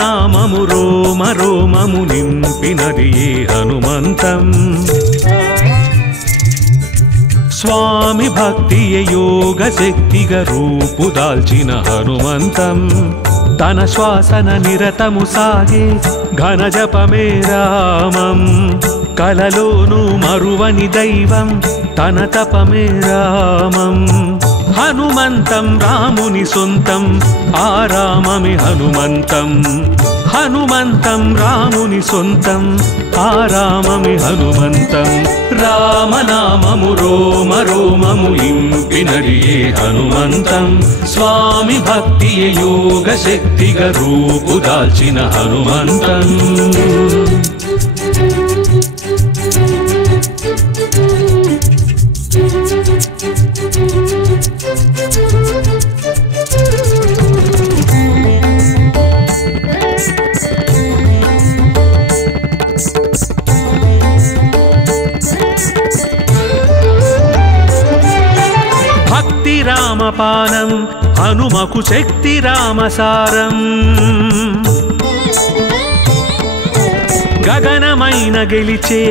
రామనామము రోమ రోమము నింపినది ఏ హనుమంతం స్వామి భక్తియే యోగ శక్తిగా రూపుదాల్చిన హనుమంతం తన శ్వాసన నిరతము సాగే ఘన జపమే రామం కలలోను మరువని దైవం తన తపమే రామం హనుమంతం రాముని సొంతం ఆ రామమే హనుమంతం హనుమంతం రాముని సొంతం ఆ రామమే హనుమంతం రామనామము రోమ రోమము ఇంపినది ఏ హనుమంతం స్వామి భక్తియే యోగ శక్తిగా రూపుదాల్చిన హనుమంతం భక్తి రామపానం హనుమకు శక్తి రామసారం గగనమైన గెలిచే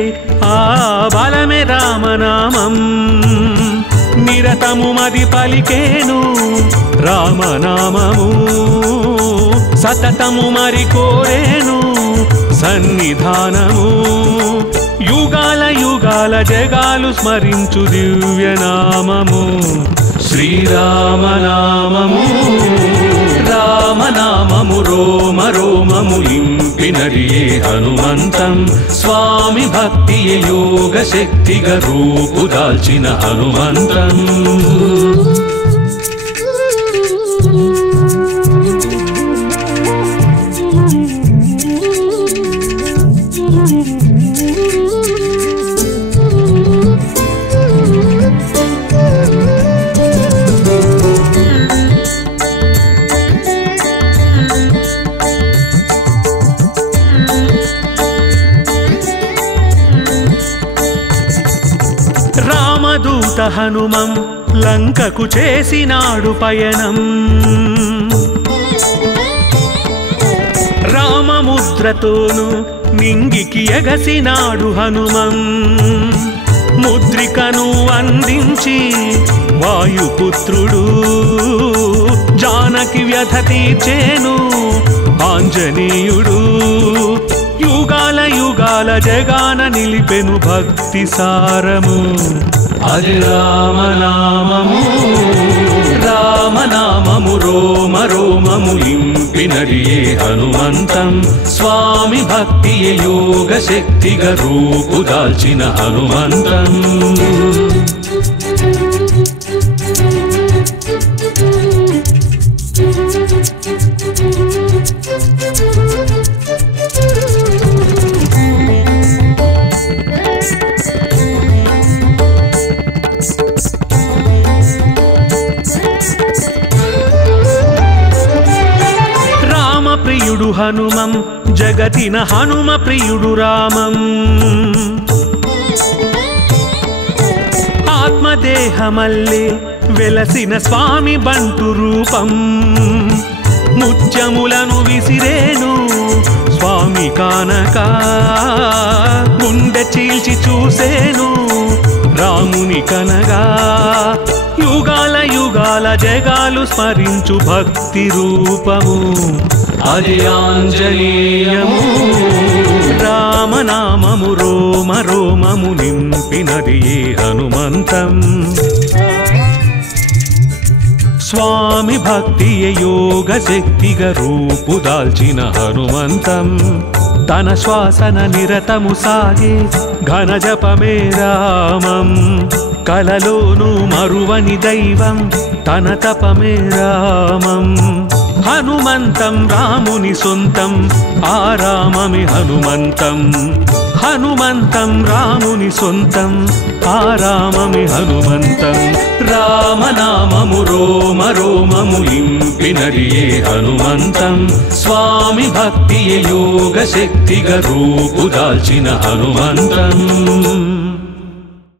ఆ బలమే రామనామం నిరతము మది పలికేను రామనామము సతతము మరి కోరేను సన్నిధానము యుగాల యుగాల జగాలు స్మరించు దివ్యనామము శ్రీరామనామము రామనామము రోమ రోమము ఇంపినది ఏ హనుమంతం స్వామి భక్తియే యోగ శక్తిగా రూపుదాల్చిన హనుమంతం రామదూత హనుమం లంకకు చేసినాడు పయనం రామముద్రతోను నింగికి ఎగసినాడు హనుమం ముద్రికను అందించి వాయుపుత్రుడు జానకి వ్యథ తీర్చేను ఆంజనేయుడు యుగాల యుగాల జగాన నిలిపెను భక్తి సారము అది రామనామము రామనామము రోమ రోమము ఇంపినది ఏ హనుమంతం స్వామి భక్తియే యోగ శక్తిగా రూపుదాల్చిన హనుమంతం ప్రియుడు హనుమం జగతిన హనుమ ప్రియుడు రామం ఆత్మదేహమల్లే వెలసిన స్వామి బంటు రూపం ముత్యములను విసిరేను స్వామి కానక గుండె చీల్చి చూసేను రాముని కనగా యుగాల యుగాల జగాలు స్మరించు భక్తి రూపము అది ఆంజనేయము రామనామము రోమ రోమము నింపినది ఏ హనుమంతం స్వామి భక్తియే యోగ శక్తిగా రూపుదాల్చిన హనుమంతం తన శ్వాసన నిరతము సాగే ఘన జపమే రామం కలలోను మరువని దైవం తన తపమే రామం హనుమంతం రాముని సొంతం ఆ రామమే హనుమంతం హనుమంతం రాముని సొంతం ఆ రామమే హనుమంతం రామనామము రోమ రోమము ఇంపినది ఏ హనుమంతం స్వామి భక్తియే యోగ శక్తిగా రూపుదాల్చిన హనుమంతం